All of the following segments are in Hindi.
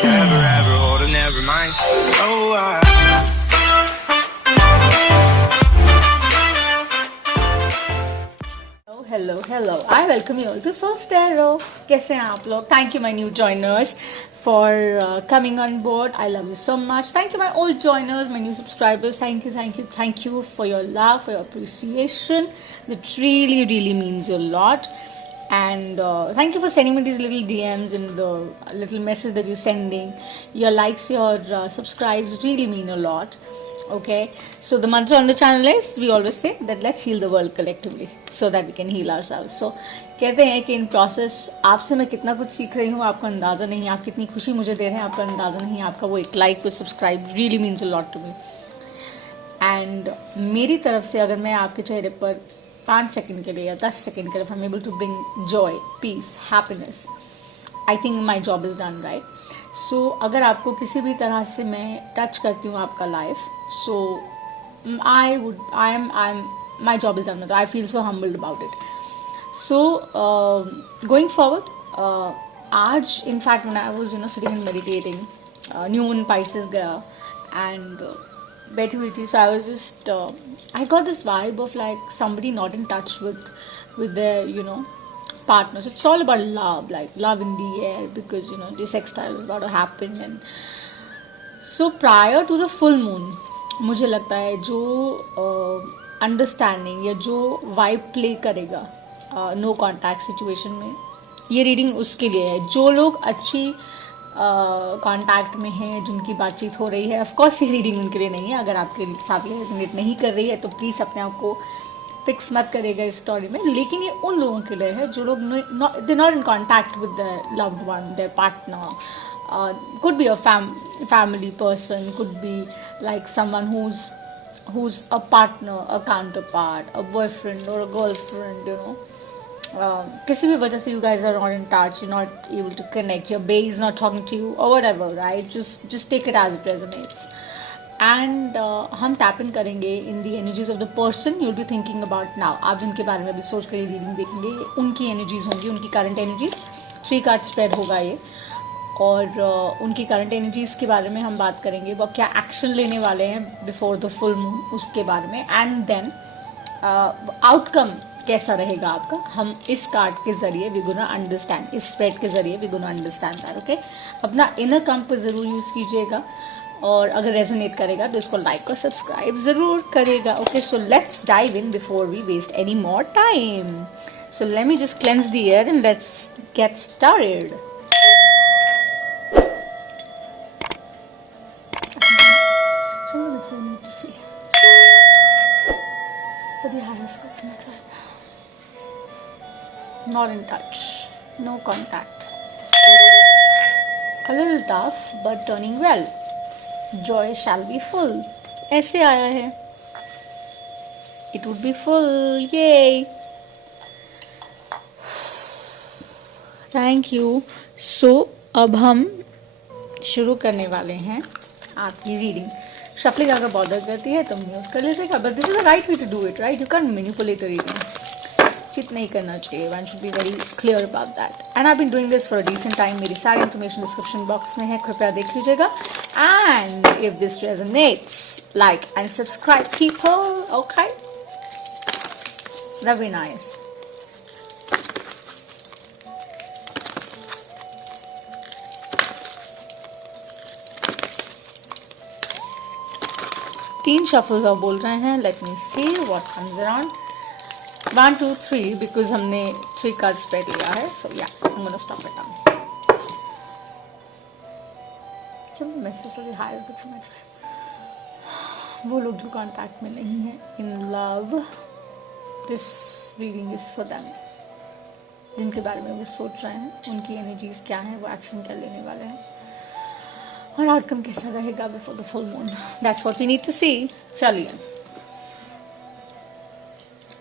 forever, ever hold or never mind. Oh, Hello. I welcome you all to Soul Stereo. कैसे हैं आप लोग? Thank you my new joiners for coming on board. I love you so much. Thank you my old joiners, my new subscribers. Thank you for your love, for your appreciation. That really means a lot. And thank you for sending me these little DMs and the little message that you're sending. Your likes, your subscribes really mean a lot. Okay, so the mantra on the channel is, we always say that let's heal the world collectively so that we can heal ourselves. So कहते हैं कि इन प्रोसेस आपसे मैं कितना कुछ सीख रही हूँ आपको अंदाज़ा नहीं, आप कितनी खुशी मुझे दे रहे हैं आपका अंदाज़ा नहीं, आपका वो एक लाइक, वो subscribe really means a lot to me. And मेरी तरफ से अगर मैं आपके चेहरे पर 5 सेकंड के लिए या 10 सेकंड के लिए I am able to bring joy, peace, happiness, I think my job is done right. So अगर आपको किसी भी तरह से मैं टच करती हूँ आपका life, so I am my job is done. I feel so humbled about it. So going forward, आज in fact when I was sitting and meditating, new moon Pisces गया एंड बैठी हुई थी. So I was just I got this vibe of like somebody not in touch with their partners. It's all about love, like love in the air, because the sextile is about to happen. And so prior to the full moon, मुझे लगता है जो अंडरस्टैंडिंग या जो वाइब प्ले करेगा नो कॉन्टैक्ट सिचुएशन में, ये रीडिंग उसके लिए है. जो लोग अच्छी कॉन्टैक्ट में हैं, जिनकी बातचीत हो रही है, ऑफ कोर्स ये रीडिंग उनके लिए नहीं है. अगर आपके साथ ये रेजोनेट नहीं कर रही है तो प्लीज़ अपने आप को फिक्स मत करेगा इस स्टोरी में. लेकिन ये उन लोगों के लिए है जो लोग they not in contact with their loved one, there partner. Could be a family person, could be like someone who's a partner, a counterpart, a boyfriend or a girlfriend. किसी भी वजह से you guys are not in touch, you're not able to connect, your bae is not talking to you or whatever, right? Just take it as it resonates. And हम टैप इन करेंगे in the energies of the person you'll be thinking about now. आप जिनके बारे में अभी सोच कर ये रीडिंग देखेंगे, ये उनकी एनर्जीज होंगी, उनकी करंट एनर्जीज. 3 कार्ड स्प्रेड होगा ये, और उनकी करंट एनर्जीज के बारे में हम बात करेंगे. वो क्या एक्शन लेने वाले हैं बिफोर द फुल मून, उसके बारे में. एंड देन आउटकम कैसा रहेगा आपका, हम इस कार्ड के जरिए वी गोना अंडरस्टैंड, इस स्प्रेड के जरिए we gonna understand that. Okay, अपना इनर कंप ज़रूर यूज़ कीजिएगा, और अगर रेजोनेट करेगा तो इसको लाइक और सब्सक्राइब ज़रूर करेगा. Okay, so let's dive in before we waste any more time. So let me just cleanse the air and let's get started. Not in touch, no contact, a little tough but turning well. Joy shall be full. ऐसे आया है, it would be full, yay. Thank you. So अब हम शुरू करने वाले हैं आपकी रीडिंग. शफलिंग अगर बॉदर करती है तो म्यूट कर लीजिएगा, but this is the right way to do it, right? You can manipulate a reading. Cheat नहीं करना चाहिए. One should be very clear about that. And I been doing this for a decent time. मेरी सारी इन्फॉर्मेशन डिस्क्रिप्शन बॉक्स में है, कृपया देख लीजिएगा. And if this resonates, like and subscribe people. Okay, very nice. तीन शफल्स आप बोल रहे हैं. Let me see what comes around. 1 2 3 because हमने 3 कार्ड स्प्रेड लिया है. So yeah I am gonna stop it now. चलो, message for the higher good for my friend. वो लोग जो कांटेक्ट में नहीं है, in love, this reading is for them. जिनके बारे में वो सोच रहे हैं, उनकी एनर्जीज क्या हैं, वो एक्शन क्या लेने वाले हैं, और आउटकम कैसा रहेगा before the full moon. That's what we need to see. चलिए.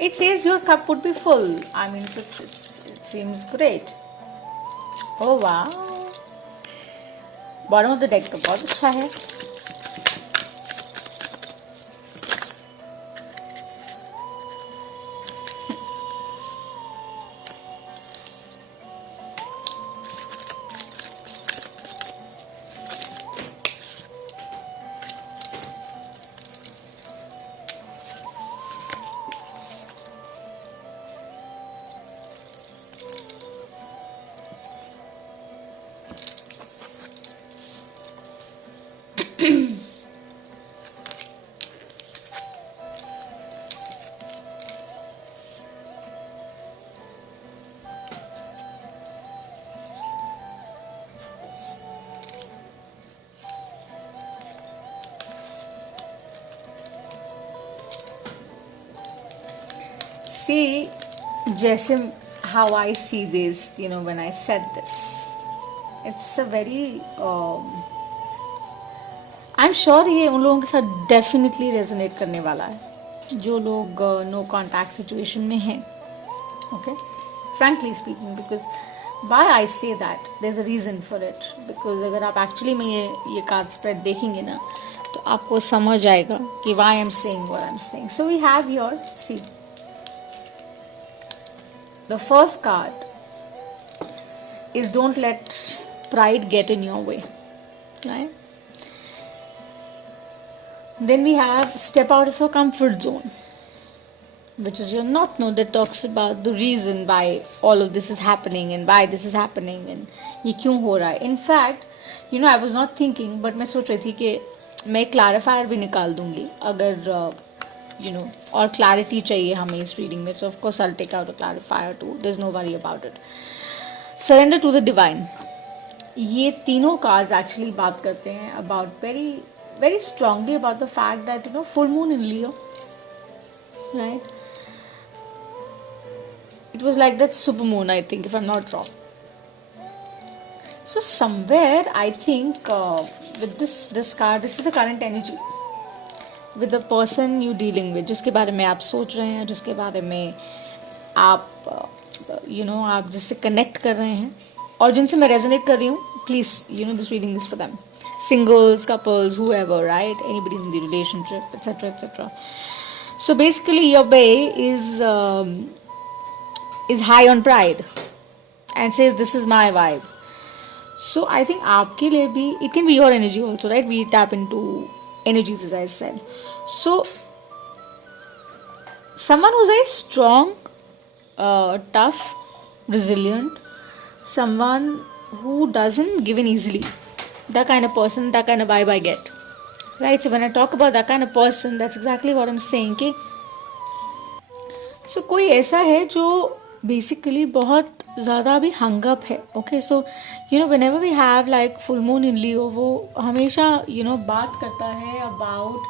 It says your cup would be full. I mean, so it seems great. Oh wow. Bottom of the deck तो बहुत अच्छा है. See, जैसे how I see this, when I said this, it's a very I'm sure ये उन लोगों के साथ definitely resonate करने वाला है जो लोग no contact situation में हैं. Okay, frankly speaking, because why I say that, there's a reason for it. Because अगर आप actually में ये card spread देखेंगे ना, तो आपको समझ आएगा कि why I'm saying what I'm saying. So we have here, see, the first card is don't let pride get in your way, right? Then we have step out of your comfort zone, which is your north node that talks about the reason why all of this is happening and why this is happening and ये क्यों हो रहा है. In fact, I was not thinking, but मैं सोच रही थी कि मैं clarifier भी निकाल दूंगी अगर और clarity चाहिए हमें इस reading में. So of course I'll take out a clarifier too. There's no worry about it. Surrender to the divine. ये तीनों cards actually बात करते हैं about very very strongly about the fact that full moon in Leo, right? It was like that super moon, I think, if I'm not wrong. So somewhere I think with this card, this is the current energy with the person you dealing with, जिसके बारे में आप सोच रहे हैं, जिसके बारे में आप आप जिससे connect कर रहे हैं और जिनसे मैं resonate कर रही हूँ. Please, this reading is for them. Singles, couples, whoever, right? Anybody in the relationship, etc., etc. So basically, your bay is high on pride and says, "This is my vibe." So I think आपके लिए भी, it can be your energy also, right? We tap into energies, as I said. So someone who's very strong, tough, resilient, someone who doesn't give in easily. That kind of person, that kind of vibe I get, right? So when I talk about that kind of person, that's exactly what I'm saying कि so कोई ऐसा है जो basically बहुत ज़्यादा अभी hung up है. Okay, so whenever we have like full moon in Leo, वो हमेशा बात करता है about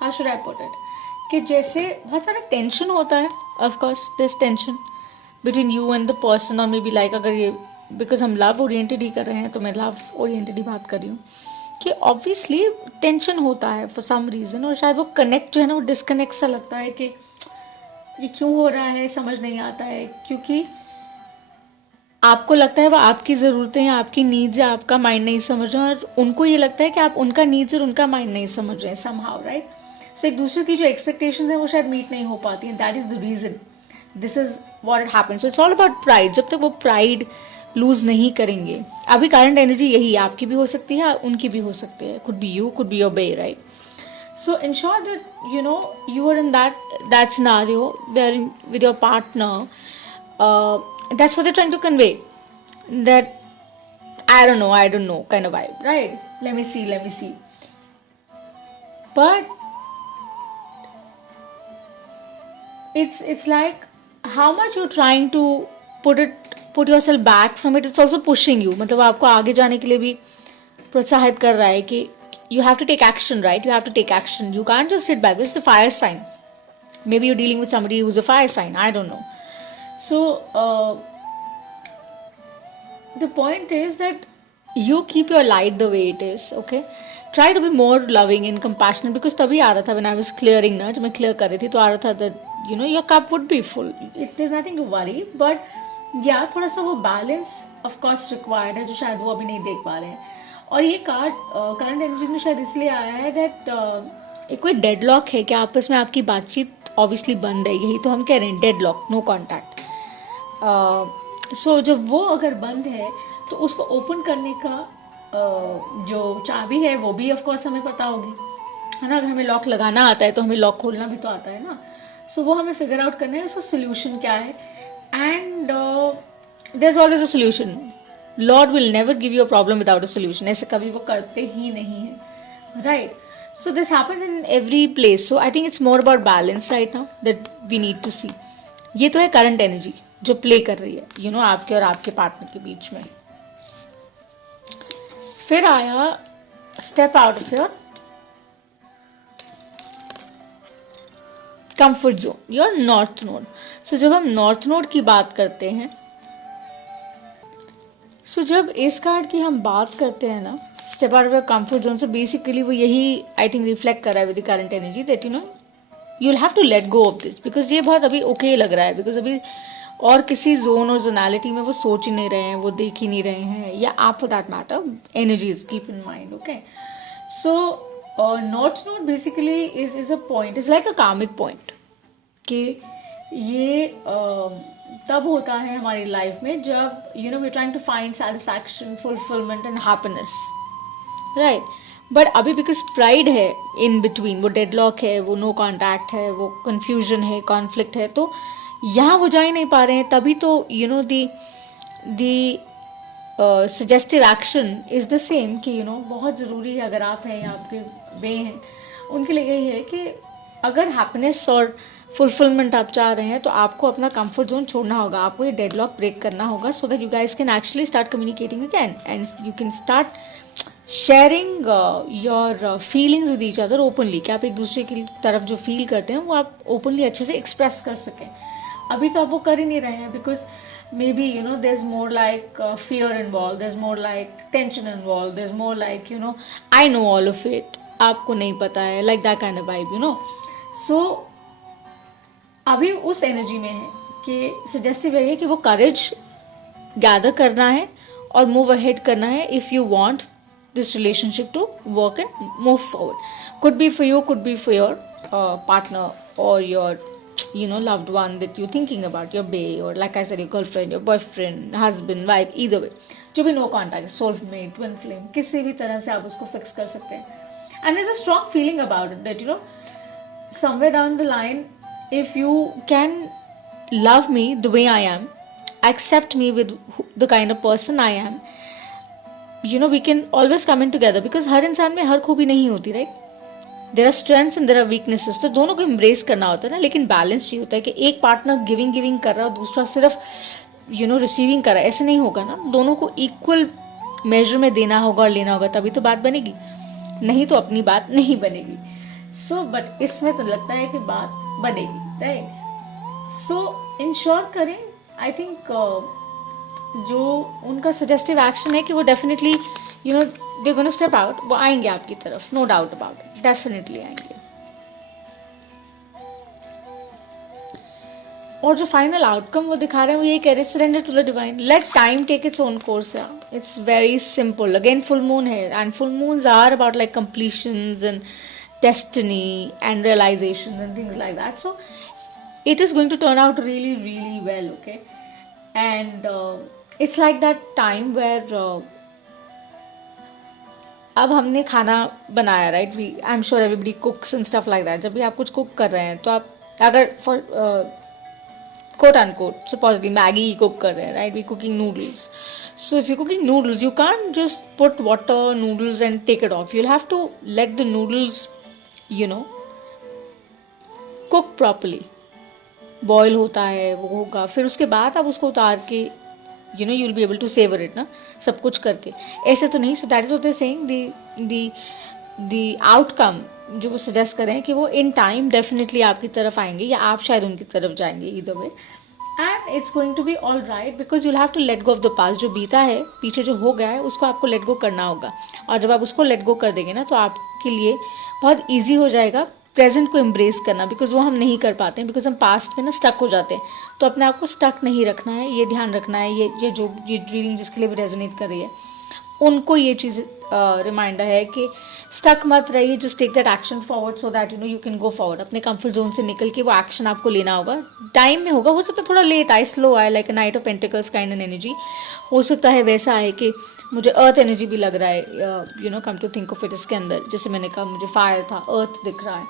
how should I put it, कि जैसे बहुत सारा tension होता है. Of course there's tension between you and the person, or maybe like अगर ये बिकॉज हम लव ओरिएंटेड ही कर रहे हैं तो मैं लव ओरिएंटेड ही बात कर रही हूँ कि ऑब्वियसली टेंशन होता है फॉर सम रीज़न, और शायद वो कनेक्ट जो है ना वो डिस्कनेक्ट सा लगता है कि ये क्यों हो रहा है, समझ नहीं आता है, क्योंकि आपको लगता है वो आपकी ज़रूरतें हैं, आपकी नीड्स है, आपका माइंड नहीं समझ रहे हैं, और उनको ये लगता है कि आप उनका नीड्स और उनका माइंड नहीं समझ रहे हैं समहाउ, राइट? सो एक दूसरे की जो एक्सपेक्टेशंस हैं वो शायद मीट नहीं हो पाती हैं. That is the reason, this is what it happens. So it's all about pride. जब तक वो प्राइड लूज नहीं करेंगे, अभी करंट एनर्जी यही है, आपकी भी हो सकती है, उनकी भी हो सकती है, could be you, could be your bae, right? So ensure that you are in that scenario where with your partner, that's what they're trying to convey, that I don't know kind of vibe, right? Let me see. But it's like how much you're trying to put yourself back from it. It's also pushing you, मतलब आपको आगे जाने के लिए भी प्रोत्साहित कर रहा है कि you have to take action, right? You have to take action. You can't just sit back. It's a fire sign. Maybe you're dealing with somebody who's a fire sign. I don't know. So the point is that you keep your light the way it is, okay? Try to be more loving and compassionate, because तभी आ रहा था when I was clearing ना, जब मैं clear कर रही थी तो आ रहा था that your cup would be full. There's nothing to worry, but yeah, थोड़ा सा वो balance of course required है जो शायद वो अभी नहीं देख पा रहे हैं. और ये कार्ड करंट एनर्जी में शायद इसलिए आया है दैट एक कोई डेडलॉक है कि आपस में आपकी बातचीत ऑब्वियसली बंद है, यही तो हम कह रहे हैं, डेडलॉक, नो कॉन्टैक्ट. सो जब वो अगर बंद है तो उसको ओपन करने का जो चाबी है वो भी ऑफकोर्स हमें पता होगी, है ना? अगर हमें लॉक लगाना आता है तो हमें लॉक खोलना भी तो आता है ना. सो वो हमें फिगर आउट करना है उसका सोल्यूशन क्या है. And there is always a solution. Lord will never give you a problem without a solution. ऐसे कभी वो करते ही नहीं है, right? So this happens in every place. So I think it's more about balance right now that we need to see. ये तो है current energy जो play कर रही है, आपके और आपके पार्टनर के बीच में. फिर आया step out of your comfort zone, your north node. So जब हम नॉर्थ नोड की बात करते हैं, सो जब इस कार्ड की हम बात करते हैं ना, step out of your comfort zone, so basically वो यही आई थिंक रिफ्लेक्ट कर रहा है with the current energy that you will have to let go of this, because ये बहुत अभी ओके लग रहा है, बिकॉज अभी और किसी जोन और जोनालिटी में वो सोच ही नहीं रहे हैं, वो देख ही नहीं रहे हैं, या आप for that matter energies keep in mind. Okay, so north node basically is a point, is like अ कार्मिक पॉइंट, कि ये तब होता है हमारी लाइफ में जब we trying to find satisfaction, fulfilment and happiness, right. But अभी बिकॉज प्राइड है इन बिटवीन, वो डेडलॉक है, वो नो कॉन्टैक्ट है, वो कन्फ्यूजन है, कॉन्फ्लिक्ट है, तो यहाँ हो जा ही नहीं पा रहे हैं. तभी तो the suggestive action is the same कि बहुत ज़रूरी है, अगर आप हैं या आपके बे हैं उनके लिए यही है कि अगर हैप्पीनेस और फुलफिलमेंट आप चाह रहे हैं तो आपको अपना कंफर्ट जोन छोड़ना होगा, आपको ये डेडलॉक ब्रेक करना होगा, सो that you guys can actually start communicating again and you can start sharing your feelings with each other openly, कि आप एक दूसरे की तरफ जो फील करते हैं वो आप ओपनली अच्छे से एक्सप्रेस कर सकें. अभी तो आप वो कर ही नहीं रहे हैं, because maybe there is more like fear involve, there is more like tension involve, there is more like I know all of it, आपको नहीं पता है, like that kind of vibe. So अभी उस एनर्जी में है कि सजेस्टिव है कि वो करेज गैदर करना है और मूव अहेड करना है if you want this relationship to work and move forward. Could be for you, could be for your partner और your loved one that you're thinking about, your bae, or like I said, your girlfriend, your boyfriend, husband, wife, either way, जो भी no contact, soulmate, twin flame, किसी भी तरह से आप उसको फिक्स कर सकते हैं. And there's a strong feeling about it that somewhere down the line, if you can love me the way I am, accept me with the kind of person I am, we can always come in together, because हर इंसान में हर खूबी नहीं होती, right. There are strengths and there are weaknesses, तो दोनों को एम्ब्रेस करना होता है ना, लेकिन बैलेंस ये होता है कि एक पार्टनर गिविंग कर रहा है और दूसरा सिर्फ रिसीविंग कर रहा है, ऐसे नहीं होगा ना. दोनों को इक्वल मेजर में देना होगा और लेना होगा, तभी तो बात बनेगी, नहीं तो अपनी बात नहीं बनेगी. सो बट इसमें तो लगता है कि बात बनेगी, राइट. सो इंश्योर करें, आई थिंक जो उनका सजेस्टिव एक्शन है कि वो definitely they're going to step out, वो आएंगे आपकी तरफ, no doubt about it, definitely आएंगे. और जो फाइनल आउटकम वो दिखा रहे हैं वो ये कह रहे हैं, surrender to the divine, let time take its own course. It's very simple. Again full moon है and full moons are about like completions and destiny and realization and things like that. So it is going to turn out really, really well, okay? And it's like that time where अब हमने खाना बनाया, right. We I am sure everybody cooks and stuff like that. जब भी आप कुछ कुक कर रहे हैं तो आप अगर for quote and quote supposedly Maggi cook कर रहे हैं, right, we cooking noodles. So if you cooking noodles you can't just put water noodles and take it off. You'll have to let the noodles cook properly. Boil होता है, वो होगा, फिर उसके बाद आप उसको उतार के you'll be able to savor it ना, सब कुछ करके. ऐसे तो नहीं. so that is what they're saying, the outcome जो वो सजेस्ट करें कि वो in time definitely आपकी तरफ आएंगे या आप शायद उनकी तरफ जाएंगे, either way, and it's going to be all right because you'll have to let go of the past. जो बीता है, पीछे जो हो गया है, उसको आपको let go करना होगा. और जब आप उसको let go कर देंगे ना तो आपके लिए बहुत ईजी हो जाएगा प्रेजेंट को एम्ब्रेस करना, बिकॉज वो हम नहीं कर पाते हैं, बिकॉज हम पास्ट में ना स्टक हो जाते हैं. तो अपने आप को स्टक नहीं रखना है, ये ध्यान रखना है. ये रीडिंग जिसके लिए भी रेजोनेट कर रही है उनको ये चीज़ रिमाइंडर है कि स्टक मत रहिए, just take that action forward so that you can go forward. अपने कंफर्ट जोन से निकल के वो एक्शन आपको लेना होगा. टाइम में होगा, हो सकता है थोड़ा लेट आए, स्लो आए, like knight of pentacles kind an energy. हो सकता है वैसा है कि मुझे अर्थ एनर्जी भी लग रहा है, come to think of it. इसके अंदर जैसे मैंने कहा मुझे फायर था, अर्थ दिख रहा है.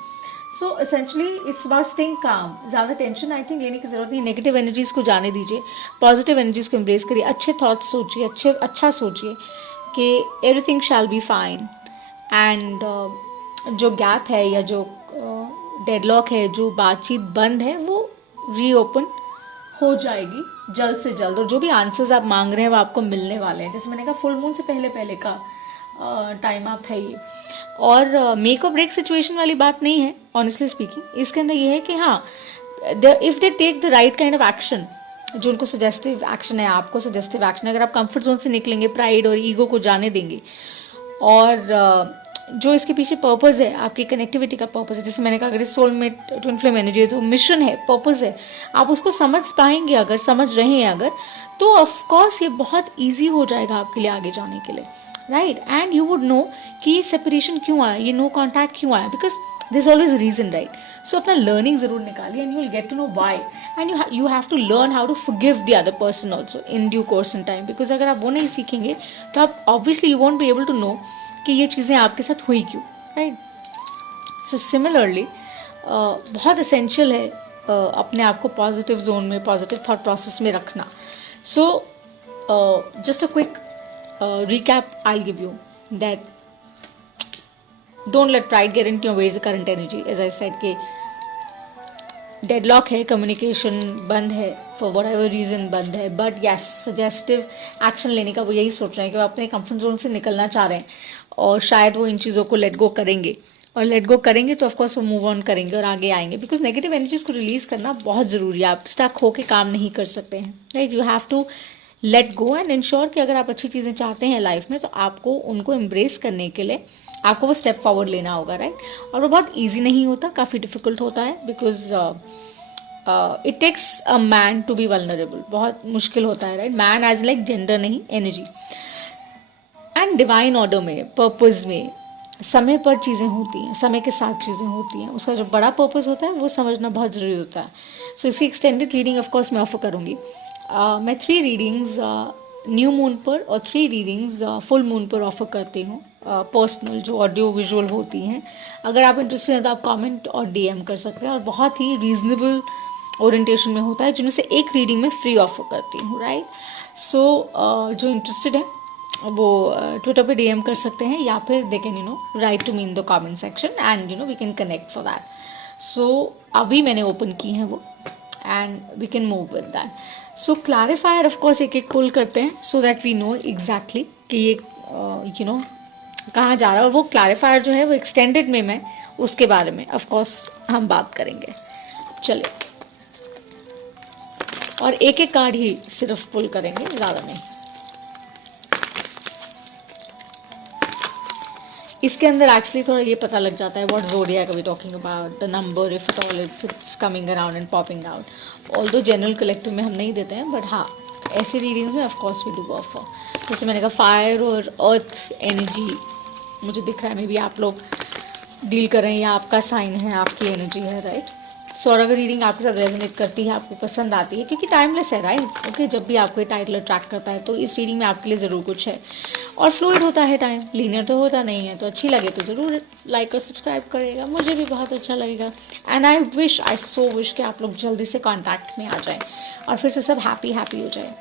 सो एसेंशली इट्स अबाउट स्टेइंग काम. ज़्यादा टेंशन आई थिंक लेने की ज़रूरत नहीं. नेगेटिव एनर्जीज़ को जाने दीजिए, पॉजिटिव एनर्जीज़ को एम्ब्रेस करिए, अच्छे थॉट्स सोचिए, अच्छा सोचिए कि everything shall be fine. And जो गैप है या जो डेडलॉक है, जो बातचीत बंद है, वो रीओपन हो जाएगी जल्द से जल्द. और जो भी आंसर्स आप मांग रहे हैं वो आपको मिलने वाले हैं. जैसे मैंने कहा फुल मून से पहले का टाइम आप है ये। और मेक और ब्रेक सिचुएशन वाली बात नहीं है ऑनेस्टली स्पीकिंग। इसके अंदर ये है कि हाँ, if they take the right kind of action, जो उनको सजेस्टिव एक्शन है, आपको सजेस्टिव एक्शन, अगर आप कंफर्ट जोन से निकलेंगे, प्राइड और ईगो को जाने देंगे, और जो इसके पीछे पर्पस है, आपकी कनेक्टिविटी का पर्पस है, जैसे मैंने कहा अगर सोलमेट ट्विन फ्लेम एनर्जी है, जो मिशन है, पर्पस है, आप उसको समझ पाएंगे, अगर समझ रहे हैं अगर, तो ऑफकोर्स ये बहुत ईजी हो जाएगा आपके लिए आगे जाने के लिए, right. And you would know कि ये सेपरेशन क्यों आया, ये नो कॉन्टैक्ट क्यों आया, because there is always reason, right. So अपना लर्निंग जरूर निकालिए and you will get to know why, and you have to learn how to forgive the other person also in due course in time, because अगर आप वो नहीं सीखेंगे तो आप obviously you won't be able to know कि ये चीज़ें आपके साथ हुई क्यों, राइट। सो सिमिलरली बहुत एसेंशियल है अपने आप को पॉजिटिव जोन में, पॉजिटिव थॉट प्रोसेस में रखना। So just a quick recap I'll give you, that don't let pride get into your ways, the current energy, as I said कि डेडलॉक है, कम्युनिकेशन बंद है, फॉर वट एवर रीज़न बंद है, बट यस सजेस्टिव एक्शन लेने का वो यही सोच रहे हैं कि वो अपने कंफर्ट जोन से निकलना चाह रहे हैं, और शायद वो इन चीज़ों को लेट गो करेंगे, और लेट गो करेंगे तो ऑफकोर्स वो मूव ऑन करेंगे और आगे आएंगे, बिकॉज नेगेटिव एनर्जीज को रिलीज करना बहुत ज़रूरी है। आप स्टक होकर काम नहीं कर सकते हैं, right. You have to let go and ensure कि अगर आप अच्छी चीज़ें चाहते हैं लाइफ में तो आपको उनको एम्ब्रेस करने के लिए आपको वो स्टेप फॉरवर्ड लेना होगा, राइट। और वो बहुत ईजी नहीं होता, काफ़ी डिफिकल्ट होता है, because it takes a man to be vulnerable, बहुत मुश्किल होता है, right. Man as like gender नहीं, एनर्जी। एंड डिवाइन ऑर्डर में, पर्पस में, समय पर चीज़ें होती हैं, समय के साथ चीज़ें होती हैं, उसका जो बड़ा पर्पस होता है वो समझना बहुत ज़रूरी होता है। सो इसकी एक्सटेंडेड रीडिंग ऑफकोर्स मैं ऑफर करूँगी। मैं 3 रीडिंग्स न्यू मून पर और 3 रीडिंग्स फुल मून पर ऑफर करती हूँ, पर्सनल जो ऑडियो विजुअल होती हैं। अगर आप इंटरेस्टेड हैं तो आप कमेंट और डीएम कर सकते हैं, और बहुत ही रीजनेबल ओरिएंटेशन में होता है, जिनमें से एक रीडिंग में फ्री ऑफर करती हूँ, राइट। सो जो इंटरेस्टेड है वो ट्विटर पे डीएम कर सकते हैं, या फिर they can write to me in the comment section and we can connect for that. So अभी मैंने ओपन की हैं वो, and we can move with that. So clarifier of course एक एक पुल करते हैं, so that we know exactly कि ये कहाँ जा रहा है। और वो क्लैरिफायर जो है वो एक्सटेंडेड में मैं उसके बारे में ऑफकोर्स हम बात करेंगे। चलिए, और एक एक कार्ड ही सिर्फ पुल करेंगे, ज़्यादा नहीं। इसके अंदर एक्चुअली थोड़ा ये पता लग जाता है what zodiac are we talking about, the number, if it all if it's coming around and popping out. Although general collective में हम नहीं देते हैं, बट हाँ ऐसी रीडिंग्स में ऑफकोर्स वी डू ऑफर। जैसे मैंने कहा फायर और अर्थ एनर्जी मुझे दिख रहा है, मे बी आप लोग डील कर रहे हैं या आपका साइन है, आपकी एनर्जी है, राइट। सो और अगर रीडिंग आपके साथ रेजोनेट करती है, आपको पसंद आती है, क्योंकि टाइमलेस है, राइट। ओके, जब भी आपको ये टाइटल अट्रैक्ट करता है तो इस रीडिंग में आपके लिए ज़रूर कुछ है। और फ्लूइड होता है टाइम, लीनियर तो होता नहीं है। तो अच्छी लगे तो ज़रूर लाइक और सब्सक्राइब करिएगा, मुझे भी बहुत अच्छा लगेगा। एंड आई सो विश कि आप लोग जल्दी से कॉन्टैक्ट में आ जाएं और फिर से सब हैप्पी हो जाए,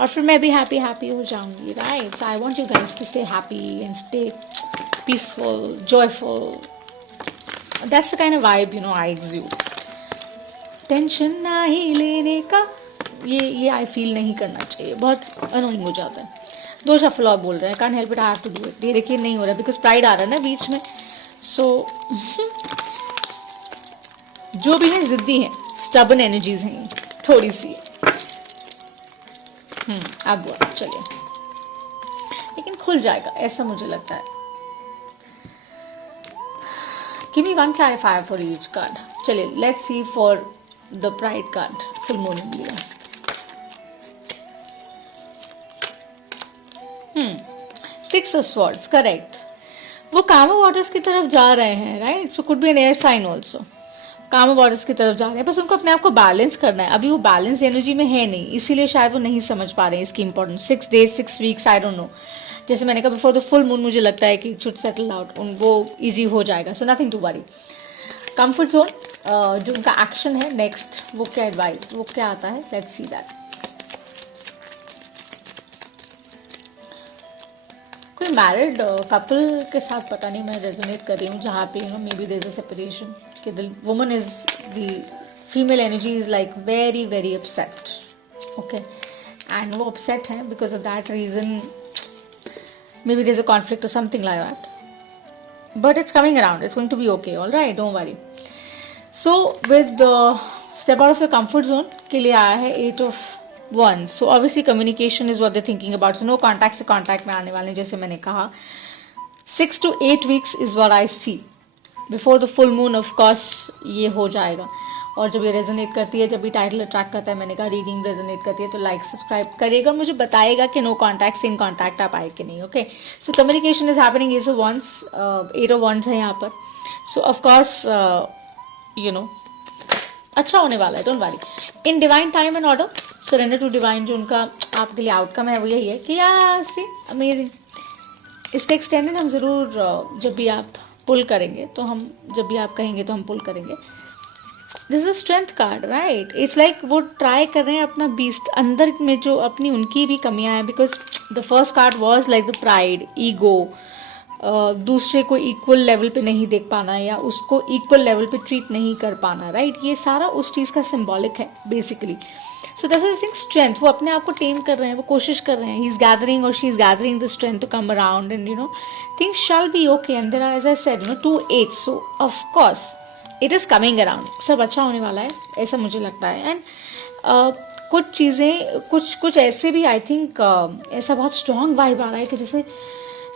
और फिर मैं भी हैप्पी हो जाऊंगी, right. So I want you guys to stay happy and stay peaceful, joyful. That's the kind of vibe I exude. Tension नहीं लेने का ये आई फील नहीं करना चाहिए, बहुत अनोइंग हो जाता है। 2 शफल और बोल रहे हैं, can't help it, I have to do it. ये देखिए नहीं हो रहा बिकॉज प्राइड आ रहा है ना बीच में। सो जो भी है जिद्दी है, स्टबन एनर्जीज हैं ये, थोड़ी सी। अब चलिए, लेकिन खुल जाएगा ऐसा मुझे लगता है। Give me 1 clarifier for each card. चलिए, let's see for the pride card, full moon in Leo. 6 of swords, correct. वो कामा वाटर्स की तरफ जा रहे हैं, right. So could be an air sign also. Calmer waters की तरफ जा रहे हैं, बस उनको अपने आप को बैलेंस करना है। अभी वो बैलेंस एनर्जी में है नहीं, इसीलिए शायद वो नहीं समझ पा रहे हैं इसकी importance. 6 days 6 weeks, I don't know. जैसे मैंने कहा बिफोर द फुल मून, मुझे लगता है कि इट शुड सेटल आउट, वो ईजी हो जाएगा। So nothing to worry. Comfort zone, जो उनका एक्शन है नेक्स्ट, वो क्या एडवाइस, वो क्या आता है, लेट्स सी दैट। कोई मैरिड कपल के साथ पता नहीं मैं रेजोनेट कर रही हूँ, जहाँ पे maybe there is a separation, कि the woman is the female energy is like very very upset, okay. And वो अपसेट है because of that reason maybe there's a conflict or something like that, but it's coming around. It's going to be okay. All right, don't worry. So with the step out of your comfort zone के लिए आया है 8 of Wands. So obviously communication is what they're thinking about. So no contact से contact में आने वाले हैं, जैसे मैंने कहा. 6 to 8 weeks is what I see. Before the full moon of course ये हो जाएगा. और जब ये रेजोनेट करती है, जब भी टाइटल अट्रैक्ट करता है, मैंने कहा रीडिंग रेजोनेट करती है, तो लाइक सब्सक्राइब करिएगा, मुझे बताएगा कि नो कॉन्टैक्ट से इन कॉन्टैक्ट आप आए कि नहीं. Okay, so communication is happening. Eight of wands है यहाँ पर. सो ऑफकोर्स यू नो अच्छा होने वाला है, don't worry. In divine time and order, surrender to divine. जो उनका आपके लिए आउटकम है वो यही है कि यार सी अमेजिंग. इसका एक्सटेंडेड हम ज़रूर जब भी आप पुल करेंगे तो हम, जब भी आप कहेंगे तो हम पुल करेंगे. This is a strength card, right. It's like वो ट्राई कर रहे हैं अपना बीस्ट अंदर में जो अपनी उनकी भी कमियां हैं. Because the first card was like the pride, ego, दूसरे को इक्वल लेवल पे नहीं देख पाना या उसको इक्वल लेवल पे ट्रीट नहीं कर पाना, राइट. ये सारा उस चीज़ का सिम्बॉलिक है basically. So that's why I think strength, वो अपने आप को टेम कर रहे हैं, वो कोशिश कर रहे हैं. ही इज गैदरिंग और she is gathering the strength to come around and you know things shall be okay. And there are, as I said, you know 2 8. So of course it is coming around. सब अच्छा होने वाला है, ऐसा मुझे लगता है. एंड कुछ चीज़ें, कुछ ऐसे भी आई थिंक ऐसा बहुत स्ट्रॉन्ग वाइब आ रहा है कि जैसे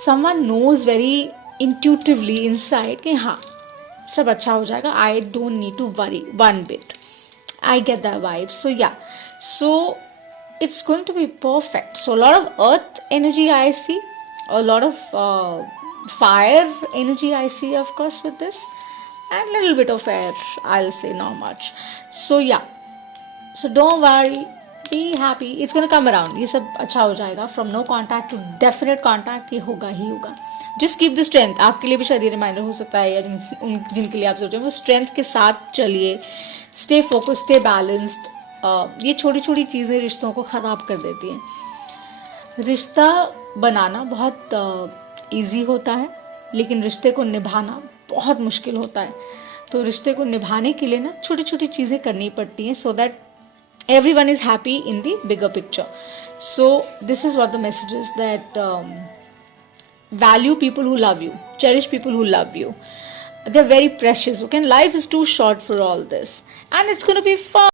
someone knows very intuitively inside कि हाँ सब अच्छा हो जाएगा. I don't need to worry one bit. I get that vibe. So yeah, so it's going to be perfect. So a lot of earth energy I see, a lot of fire energy I see, of course, with this, and little bit of air, I'll say, not much. So yeah, so don't worry, be happy, it's going to come around. ये सब अच्छा हो जाएगा. From no contact to definite contact, ये होगा ही होगा. Just keep the strength. आपके लिए भी शायद रिमाइंडर हो सकता है, या जिनके लिए आप सोच रहे हैं वो स्ट्रेंथ के साथ चलिए. Stay focused, stay balanced. ये छोटी छोटी चीज़ें रिश्तों को ख़राब कर देती हैं. रिश्ता बनाना बहुत ईजी होता है, लेकिन रिश्ते को निभाना बहुत मुश्किल होता है. तो रिश्ते को निभाने के लिए ना छोटी छोटी चीज़ें करनी पड़ती हैं, so that everyone is happy in the bigger picture. So this is what the message is, that value people who love you, cherish people who love you. They're very precious. Okay, life is too short for all this, and it's going to be fun.